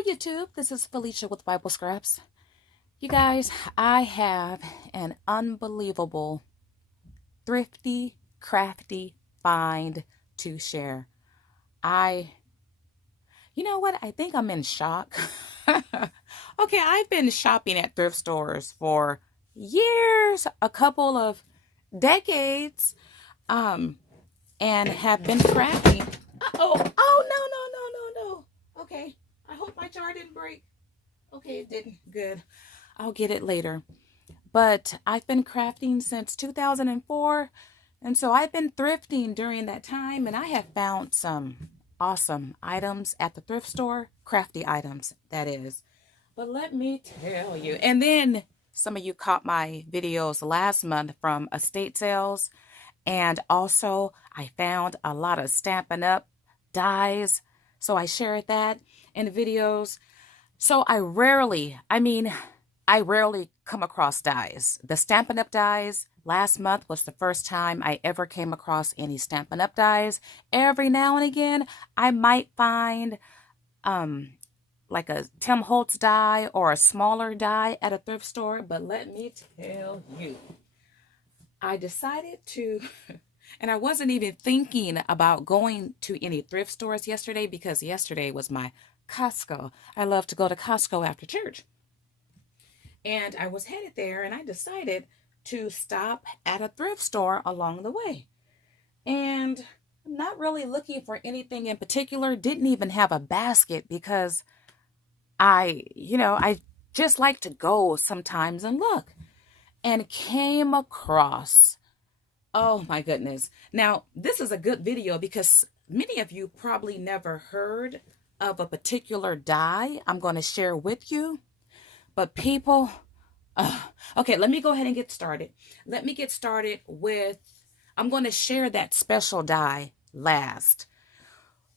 Hi YouTube, this is Felicia with Bible Scraps. You guys, I have an unbelievable thrifty, crafty find to share. You know what? I think I'm in shock. Okay, I've been shopping at thrift stores for years, a couple of decades, and have been crafting. Oh, no. Okay, I hope my jar didn't break. Okay, it didn't. Good. I'll get it later. But I've been crafting since 2004, and so I've been thrifting during that time, and I have found some awesome items at the thrift store, crafty items, that is. But let me tell you, and then some of you caught my videos last month from estate sales, and also I found a lot of Stampin' Up! Dies, so I shared that in videos. So I rarely come across dies. The Stampin' Up! Dies, last month was the first time I ever came across any Stampin' Up! Dies. Every now and again, I might find like a Tim Holtz die or a smaller die at a thrift store. But let me tell you, I decided to, and I wasn't even thinking about going to any thrift stores yesterday because yesterday was my Costco. I love to go to Costco after church. And I was headed there and I decided to stop at a thrift store along the way. And I'm not really looking for anything in particular. Didn't even have a basket because I just like to go sometimes and look. And came across, oh my goodness. Now, this is a good video because many of you probably never heard of a particular die I'm going to share with you. But people, okay, let me go ahead and get started. Let me get started with, I'm going to share that special die last.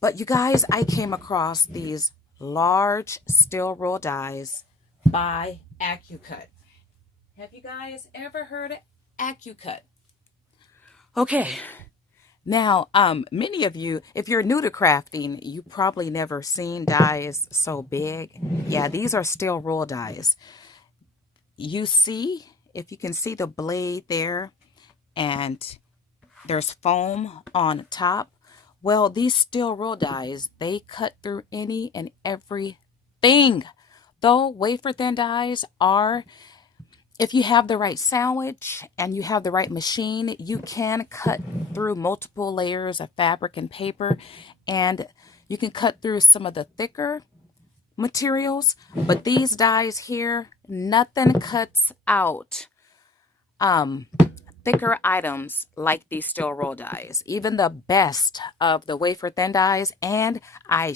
But you guys, I came across these large steel rule dies by AccuCut. Have you guys ever heard of AccuCut? Okay. Now, many of you, if you're new to crafting, you probably never seen dies so big. Yeah, these are steel rule dies. You see, if you can see the blade there, and there's foam on top. Well, these steel rule dies, they cut through any and everything. Though wafer thin dies are, if you have the right sandwich and you have the right machine, you can cut through multiple layers of fabric and paper, and you can cut through some of the thicker materials. But these dies here, nothing cuts out thicker items like these steel roll dies, even the best of the wafer thin dies. And I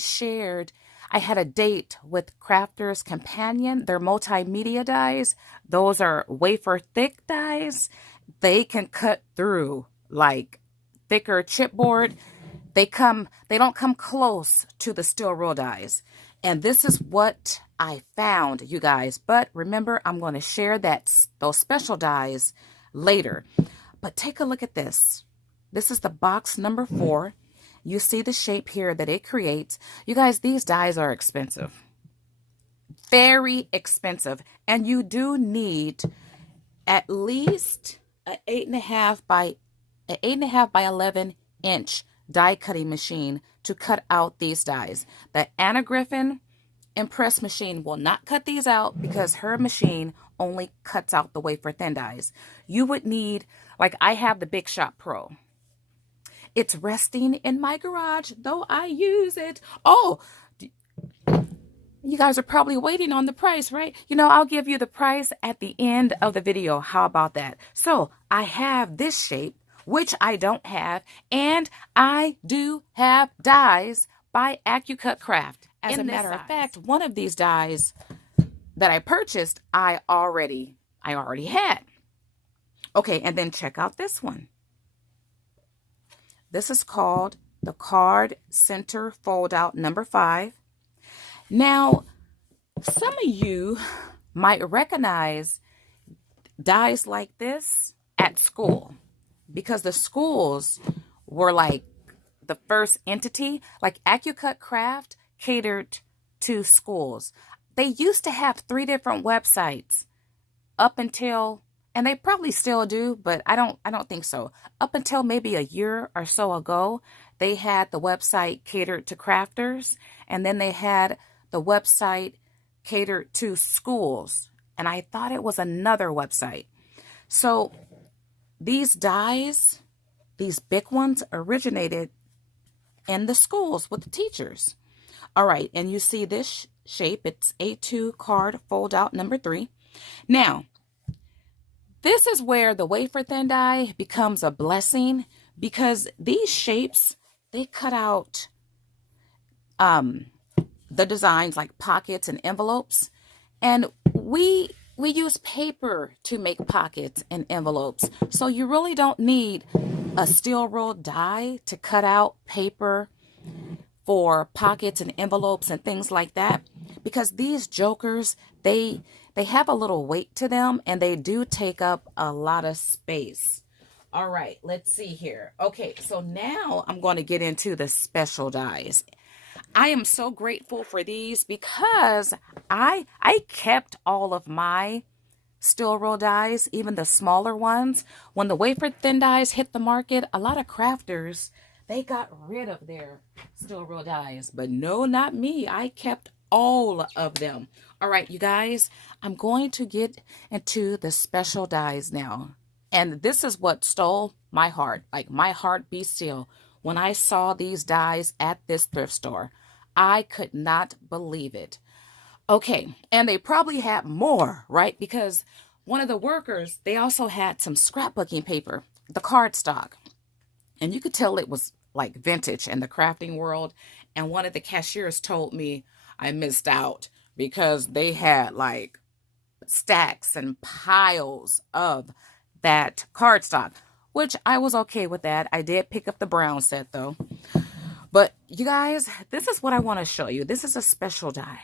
had a date with Crafter's Companion, their multimedia dies. Those are wafer thick dies. They can cut through like thicker chipboard. They don't come close to the steel roll dies. And this is what I found, you guys. But remember, I'm going to share those special dies later. But take a look at this. This is the box number 4. You see the shape here that it creates. You guys, these dies are expensive. Very expensive. And you do need at least an 8.5 by 11 inch die cutting machine to cut out these dies. The Anna Griffin Impress machine will not cut these out because her machine only cuts out the wafer thin dies. You would need, like I have the Big Shot Pro. It's resting in my garage, though I use it. Oh, you guys are probably waiting on the price, right? I'll give you the price at the end of the video. How about that? So I have this shape, which I don't have, and I do have dies by AccuCut Craft. As a matter of fact, one of these dies that I purchased, I already had. Okay, and then check out this one. This is called the Card Center Fold Out number 5. Now, some of you might recognize dies like this at school because the schools were like the first entity. Like AccuCut Craft catered to schools. They used to have 3 different websites up until, and they probably still do, but I don't think so. Up until maybe a year or so ago, they had the website catered to crafters, and then they had the website catered to schools. And I thought it was another website. So these dies, these big ones, originated in the schools with the teachers. All right, and you see this shape. It's A2 card fold out number 3. Now, this is where the wafer thin die becomes a blessing, because these shapes, they cut out the designs like pockets and envelopes, and we use paper to make pockets and envelopes. So you really don't need a steel rolled die to cut out paper for pockets and envelopes and things like that, because these jokers, they have a little weight to them, and they do take up a lot of space. All right, let's see here. Okay, so now I'm going to get into the special dies. I am so grateful for these because I kept all of my steel roll dies, even the smaller ones. When the wafer thin dies hit the market, a lot of crafters, they got rid of their steel roll dies. But no, not me. I kept all of them. All right, you guys, I'm going to get into the special dies now. And this is what stole my heart. Like, my heart beat still when I saw these dies at this thrift store. I could not believe it. Okay, and they probably had more, right? Because one of the workers, they also had some scrapbooking paper, the cardstock. And you could tell it was like vintage in the crafting world. And one of the cashiers told me I missed out because they had like stacks and piles of that cardstock, which I was okay with that. I did pick up the brown set though. But you guys, this is what I want to show you. This is a special die.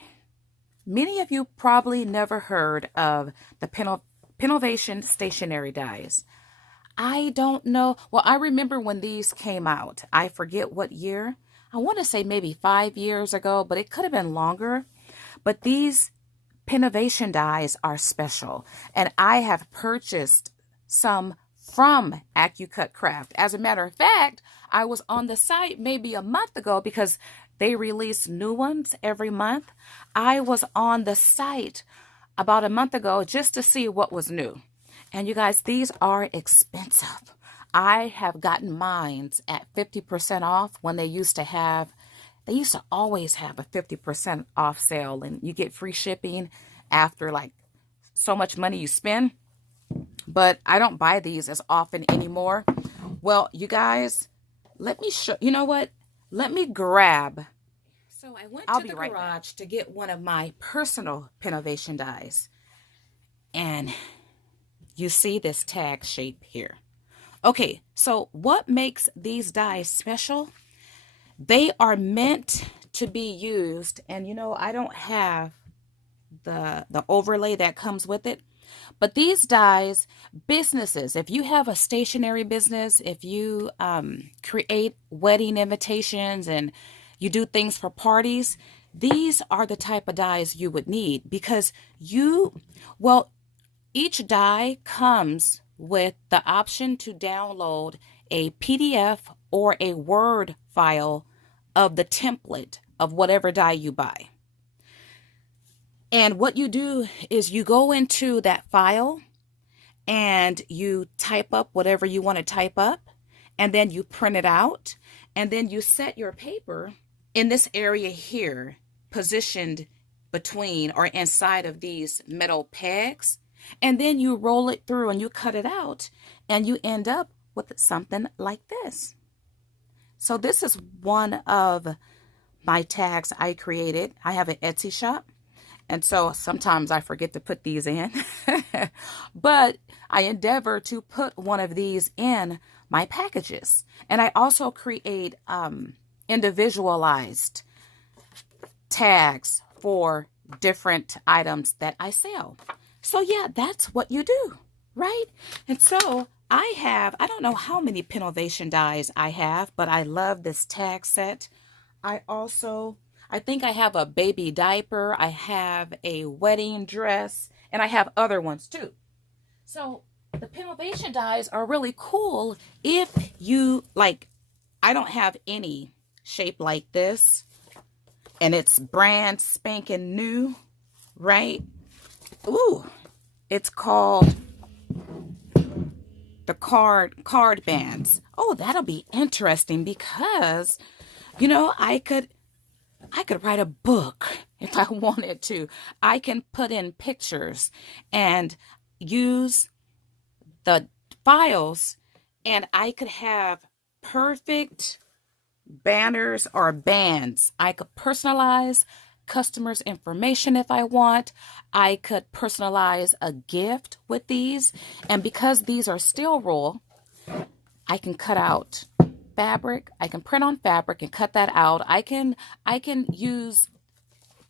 Many of you probably never heard of the Pennel Innovation stationery dies. I don't know. Well, I remember when these came out. I forget what year. I want to say maybe 5 years ago, but it could have been longer. But these Innovation dies are special. And I have purchased some from AccuCut Craft. As a matter of fact, I was on the site maybe a month ago because they release new ones every month. I was on the site about a month ago just to see what was new. And you guys, these are expensive. I have gotten mines at 50% off when they used to always have a 50% off sale, and you get free shipping after like so much money you spend. But I don't buy these as often anymore. Well, you guys, let me show, you know what? Let me grab. So I went to the garage to get one of my personal Innovation dies. And you see this tag shape here. Okay, so what makes these dies special? They are meant to be used, and you know, I don't have the overlay that comes with it. But these dies, businesses, if you have a stationery business, if you create wedding invitations and you do things for parties, these are the type of dies you would need, because each die comes with the option to download a PDF or a Word file of the template of whatever die you buy. And what you do is you go into that file and you type up whatever you want to type up, and then you print it out, and then you set your paper in this area here, positioned between or inside of these metal pegs, and then you roll it through and you cut it out, and you end up with something like this. So this is one of my tags I created. I have an Etsy shop. And so sometimes I forget to put these in, but I endeavor to put one of these in my packages. And I also create individualized tags for different items that I sell. So yeah, that's what you do, right? And so I don't know how many Innovation dies I have, but I love this tag set. I I think I have a baby diaper, I have a wedding dress, and I have other ones too. So the Innovation dies are really cool if you like. I don't have any shape like this, and it's brand spanking new, right? Ooh, it's called the card bands. Oh, that'll be interesting because I could write a book if I wanted to. I can put in pictures and use the files, and I could have perfect banners or bands. I could personalize customers' information if I want. I could personalize a gift with these. And because these are steel roll, I can cut out fabric. I can print on fabric and cut that out. I can use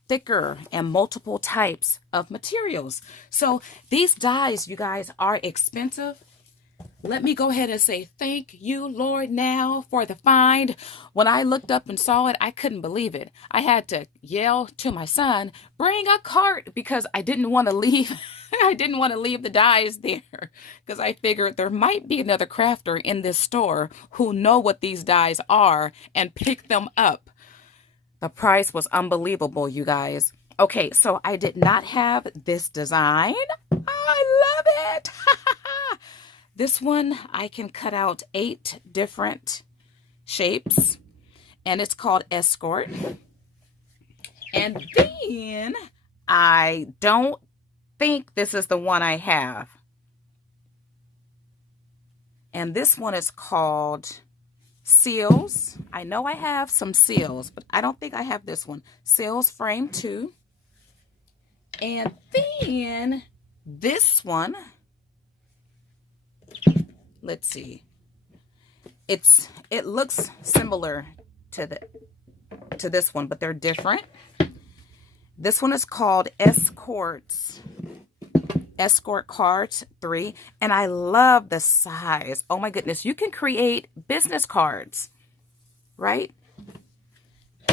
thicker and multiple types of materials. So these dies, you guys, are expensive. Let me go ahead and say thank you, Lord, now for the find. When I looked up and saw it, I couldn't believe it. I had to yell to my son, bring a cart, because I didn't want to leave. I didn't want to leave the dies there because I figured there might be another crafter in this store who know what these dies are and pick them up. The price was unbelievable, you guys. Okay, so I did not have this design. I love it. This one, I can cut out 8 different shapes, and it's called Escort. And then I don't think this is the one I have. And this one is called Seals. I know I have some seals, but I don't think I have this one. Seals Frame 2. And then this one, let's see. It looks similar to this one, but they're different. This one is called Escort Cards 3, and I love the size. Oh my goodness, you can create business cards, right?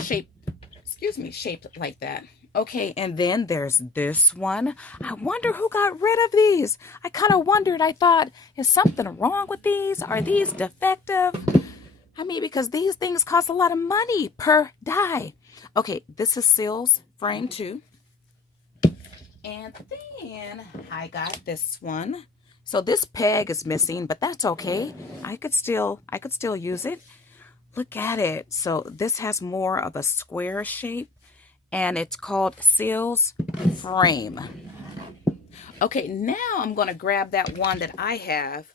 Shaped like that. Okay, and then there's this one. I wonder who got rid of these. I kind of wondered. I thought, is something wrong with these? Are these defective? I mean, because these things cost a lot of money per die. Okay, this is Seals Frame 2. And then I got this one. So this peg is missing, but that's okay. I could still use it. Look at it. So this has more of a square shape, and it's called Seals Frame. Okay, now I'm going to grab that one that I have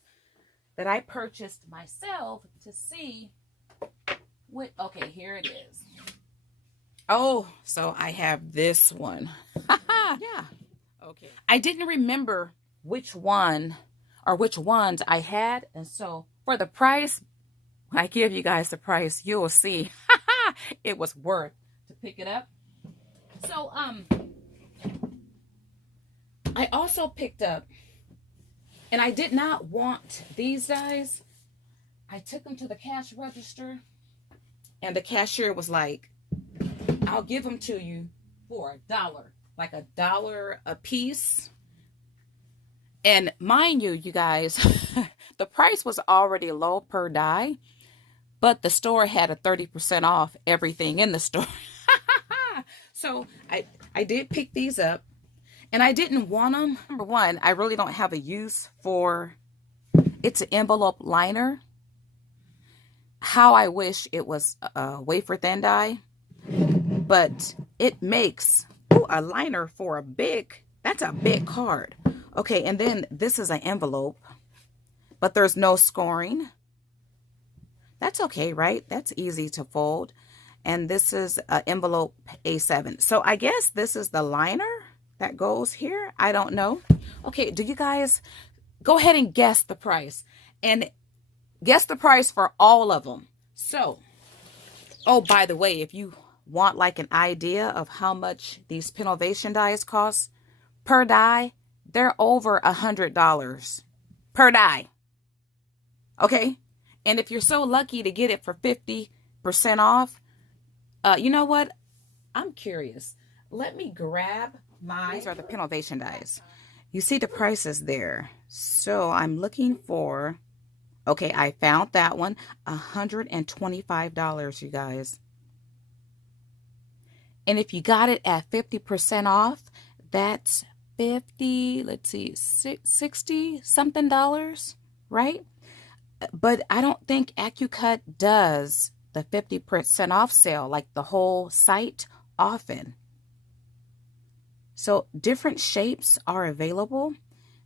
that I purchased myself to see what, okay, here it is. Oh, so I have this one. Yeah. Okay. I didn't remember which one or which ones I had. And so for the price, when I give you guys the price, you will see it was worth to pick it up. So, I also picked up, and I did not want these dies. I took them to the cash register, and the cashier was like, I'll give them to you for $1, like $1 a piece. And mind you, you guys, the price was already low per die, but the store had a 30% off everything in the store. So I did pick these up, and I didn't want them. Number one, I really don't have a use for, it's an envelope liner. How I wish it was a wafer thin die, but it makes a liner for that's a big card. Okay, and then this is an envelope, but there's no scoring. That's okay, right? That's easy to fold. And this is an envelope A7. So I guess this is the liner that goes here. I don't know. Okay, do you guys go ahead and guess the price? And guess the price for all of them. So, oh, by the way, if you want like an idea of how much these Innovation dies cost per die, they're over $100 per die. Okay? And if you're so lucky to get it for 50% off, you know what? I'm curious. Let me grab my... These are the Pennovation dies. You see the prices there. So I'm looking for... Okay, I found that one. $125, you guys. And if you got it at 50% off, that's 50, let's see, 60 something dollars, right? But I don't think AccuCut does the 50% off sale, like the whole site, often. So different shapes are available.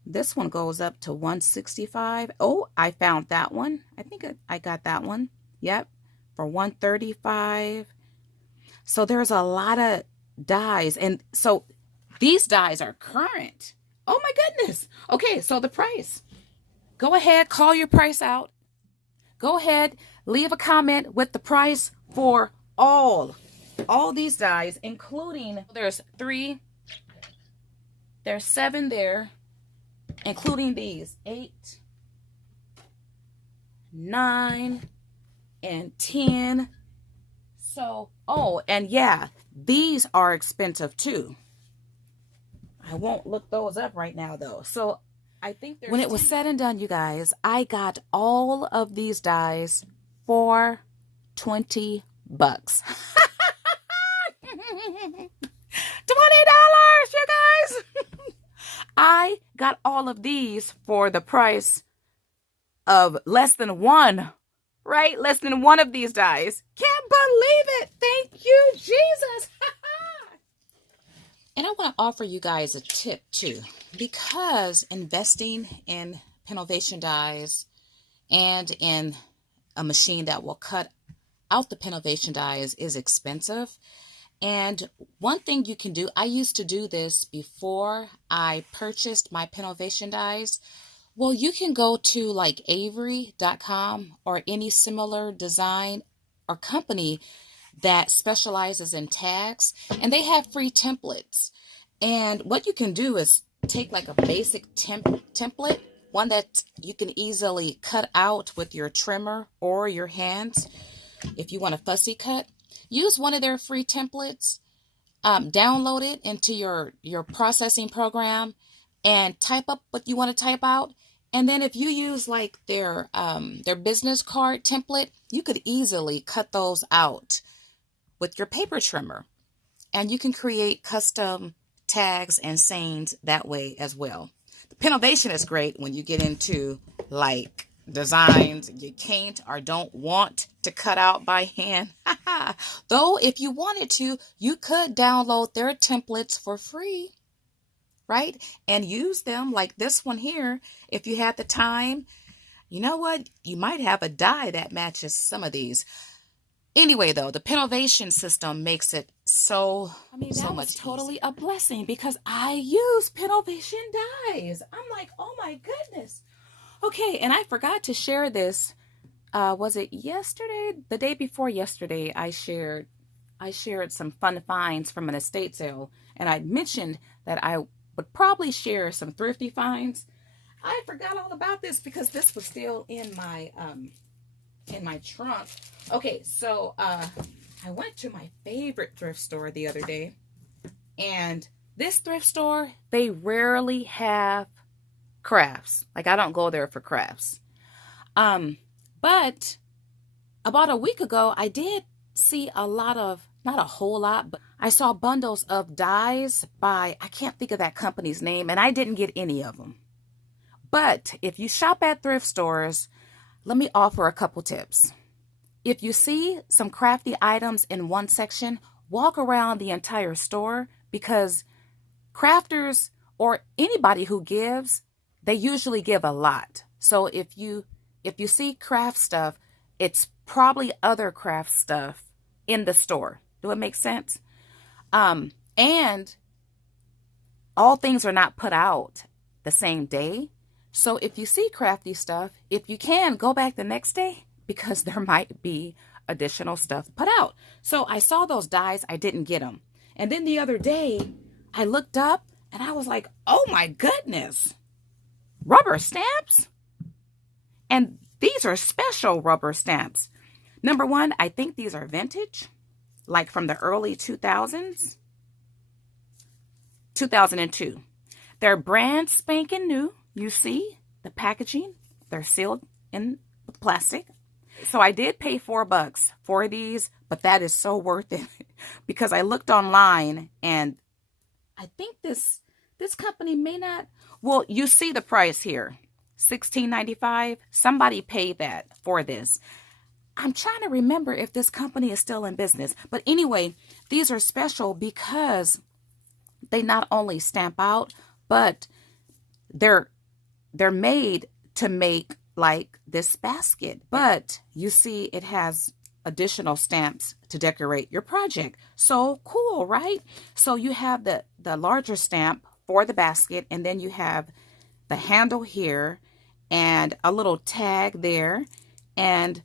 This one goes up to $165. Oh, I found that one. I think I got that one. Yep, for $135. So there's a lot of dies. And so these dies are current. Oh my goodness. Okay, so the price. Go ahead, call your price out. Go ahead, leave a comment with the price for all these dies, including, there's 3, there's 7 there, including these 8, 9, and 10. So, oh, and yeah, these are expensive too. I won't look those up right now though. So I think when it was said and done, you guys, I got all of these dies for $20. $20, you guys. I got all of these for the price of less than one, right? Less than one of these dies. Can't believe it. Thank you, Jesus. And I want to offer you guys a tip too, because investing in Pennovation dies and in a machine that will cut out the Pennovation dies is expensive. And one thing you can do, I used to do this before I purchased my Pennovation dies. Well, you can go to like Avery.com or any similar design or company that specializes in tags, and they have free templates. And what you can do is take like a basic template, one that you can easily cut out with your trimmer or your hands. If you want a fussy cut, use one of their free templates, download it into your processing program, and type up what you want to type out. And then if you use like their business card template, you could easily cut those out with your paper trimmer. And you can create custom tags and sayings that way as well. The Pennovation is great when you get into like designs you can't or don't want to cut out by hand. Though if you wanted to, you could download their templates for free, right? And use them like this one here if you had the time. You know what? You might have a die that matches some of these. Anyway, though, the Pennovation system makes it so much totally easier. A blessing because I use Pennovation dies. I'm like, oh my goodness. Okay, and I forgot to share this. Was it yesterday? The day before yesterday, I shared some fun finds from an estate sale, and I mentioned that I would probably share some thrifty finds. I forgot all about this because this was still in my trunk. Okay, so I went to my favorite thrift store the other day, and this thrift store, they rarely have crafts. Like, I don't go there for crafts. But about a week ago, I did see a lot of, not a whole lot, but I saw bundles of dies by, I can't think of that company's name, and I didn't get any of them. But if you shop at thrift stores, let me offer a couple tips. If you see some crafty items in one section, walk around the entire store, because crafters or anybody who gives, they usually give a lot. So if you see craft stuff, it's probably other craft stuff in the store. Do it make sense? And all things are not put out the same day. So if you see crafty stuff, if you can, go back the next day, because there might be additional stuff put out. So I saw those dies, I didn't get them. And then the other day, I looked up and I was like, oh my goodness, rubber stamps? And these are special rubber stamps. Number one, I think these are vintage. like from the early 2000s, 2002. They're brand spanking new. You see the packaging. They're sealed in plastic. So I did pay $4 for these, but that is so worth it because I looked online and I think this company may not. Well, you see the price here, $16.95. Somebody paid that for this. I'm trying to remember if this company is still in business. But anyway, these are special because they not only stamp out, but they're made to make like this basket. But you see it has additional stamps to decorate your project. So cool, right? So you have the larger stamp for the basket, and then you have the handle here and a little tag there and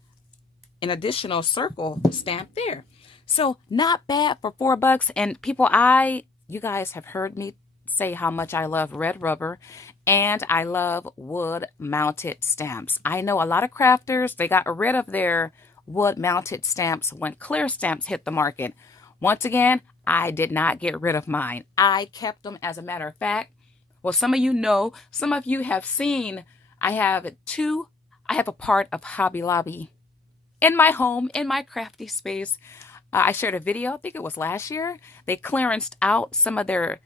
an additional circle stamp there. So not bad for $4. And people, you guys have heard me say how much I love red rubber and I love wood mounted stamps. I know a lot of crafters, they got rid of their wood mounted stamps when clear stamps hit the market. Once again, I did not get rid of mine. I kept them. As a matter of fact, well, some of you know, some of you have seen, I have a part of Hobby Lobby in my home, in my crafty space. I shared a video, I think it was last year. They clearanced out some of their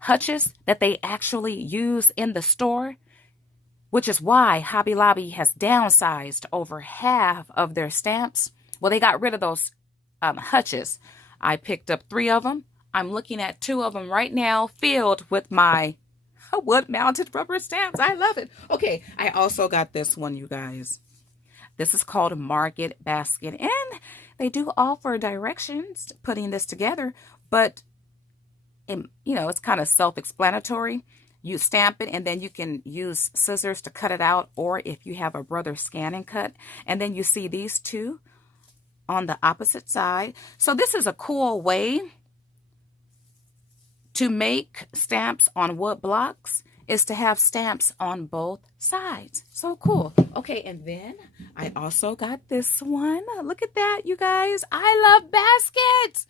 hutches that they actually use in the store, which is why Hobby Lobby has downsized over half of their stamps. Well, they got rid of those hutches. I picked up 3 of them. I'm looking at 2 of them right now filled with my wood-mounted rubber stamps. I love it. Okay, I also got this one, you guys. This is called Market Basket, and they do offer directions putting this together, but it's kind of self-explanatory. You stamp it, and then you can use scissors to cut it out, or if you have a brother, scan and cut. And then you see these 2 on the opposite side. So this is a cool way to make stamps on wood blocks, is to have stamps on both sides. So cool. Okay, and then I also got this one. Look at that, you guys. I love baskets.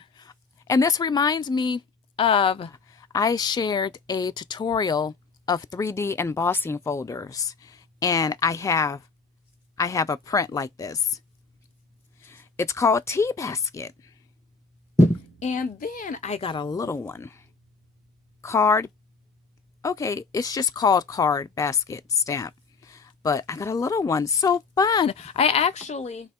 And this reminds me of, I shared a tutorial of 3D embossing folders, and I have a print like this. It's called Tea Basket. And then I got a little one. It's just called Card Basket Stamp. But I got a little one. So fun. I actually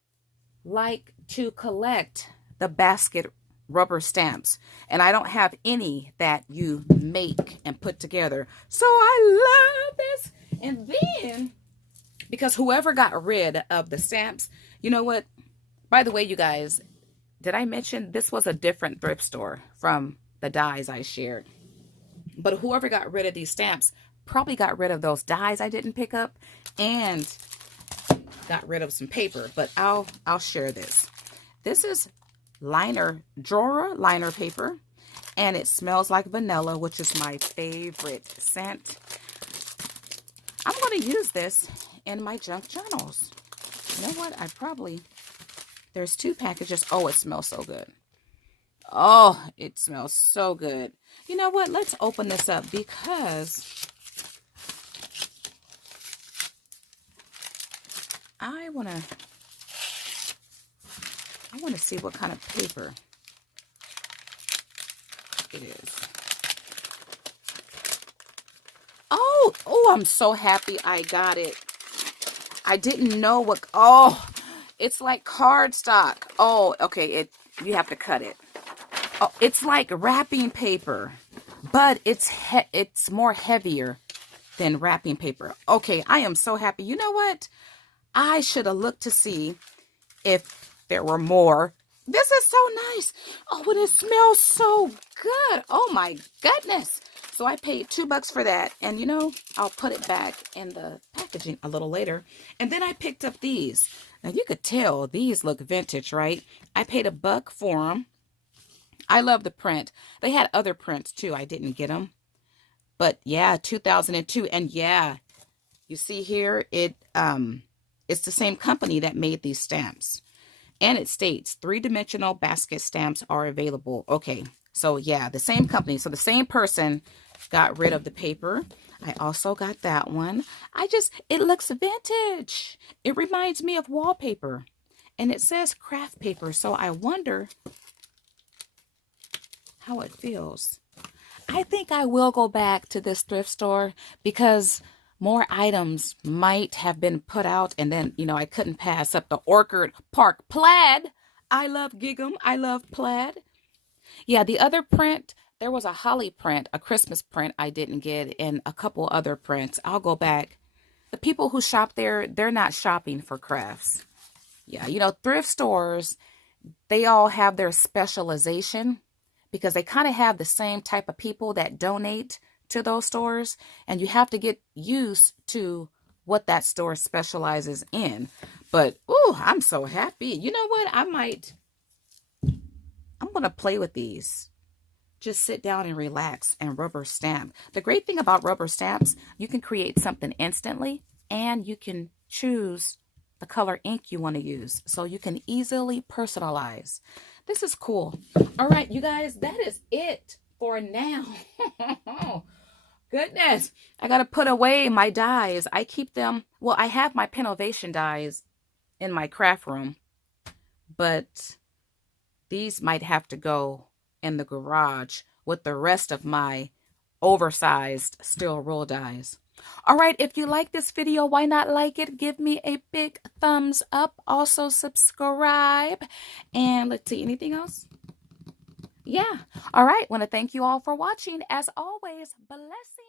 like to collect the basket rubber stamps, and I don't have any that you make and put together. So I love this. And then, because whoever got rid of the stamps, you know what? By the way, you guys, did I mention this was a different thrift store from the dies I shared? But whoever got rid of these stamps probably got rid of those dies I didn't pick up and got rid of some paper. But I'll share this. This is drawer liner paper, and it smells like vanilla, which is my favorite scent. I'm going to use this in my junk journals. You know what? There's 2 packages. Oh, it smells so good. Oh, it smells so good. You know what? Let's open this up because I want to see what kind of paper it is. Oh, I'm so happy I got it. I didn't know what, it's like cardstock. Oh, okay, you have to cut it. Oh, it's like wrapping paper, but it's more heavier than wrapping paper. Okay, I am so happy. You know what? I should have looked to see if there were more. This is so nice. Oh, and it smells so good. Oh my goodness. So I paid $2 for that. And I'll put it back in the packaging a little later. And then I picked up these. Now you could tell these look vintage, right? I paid $1 for them. I love the print. They had other prints too. I didn't get them. But yeah, 2002. And yeah, you see here, it's the same company that made these stamps. And it states 3-dimensional basket stamps are available. Okay, so yeah, the same company. So the same person got rid of the paper. I also got that one. It looks vintage. It reminds me of wallpaper. And it says craft paper. So I wonder how it feels. I think I will go back to this thrift store because more items might have been put out, and then, I couldn't pass up the Orchard Park plaid. I love Gig'em. I love plaid. Yeah, the other print, there was a holly print, a Christmas print I didn't get, and a couple other prints. I'll go back. The people who shop there, they're not shopping for crafts. Yeah, thrift stores, they all have their specialization because they kind of have the same type of people that donate to those stores, and you have to get used to what that store specializes in. But ooh, I'm so happy. You know what? I'm gonna play with these. Just sit down and relax and rubber stamp. The great thing about rubber stamps, you can create something instantly, and you can choose the color ink you want to use, so you can easily personalize. This is cool. All right, you guys, that is it for now. Goodness, I gotta put away my dies. I keep them, well, I have my Pennel Innovation dies in my craft room, but these might have to go in the garage with the rest of my oversized steel roll dies. All right, if you like this video, why not like it? Give me a big thumbs up. Also subscribe. And let's see, anything else? Yeah. All right, want to thank you all for watching. As always, blessings.